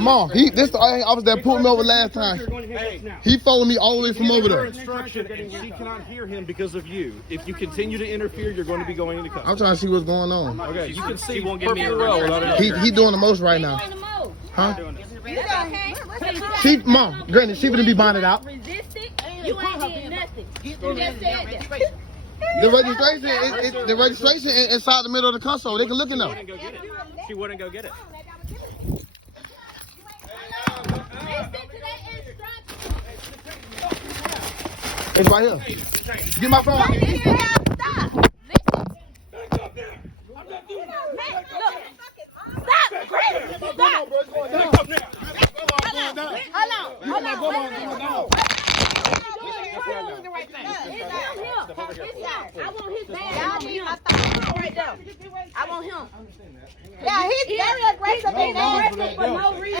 Mom, I was there pulling me over last time. He followed me all the way from over there. Instruction, and she cannot hear him because of you. If you continue to interfere, you're going to be going into custody. I'm trying to see what's going on. Okay, you can see perfectly well without an He doing the most right now. Huh? Mom, granted, she wouldn't be bonded out. You ain't did nothing. You just said that. The registration is inside the middle of the console. They can look in there. She wouldn't go get it. It's right here. Get my phone. Stop. I want his bag. I want him. Yeah, he's very aggressive for no reason.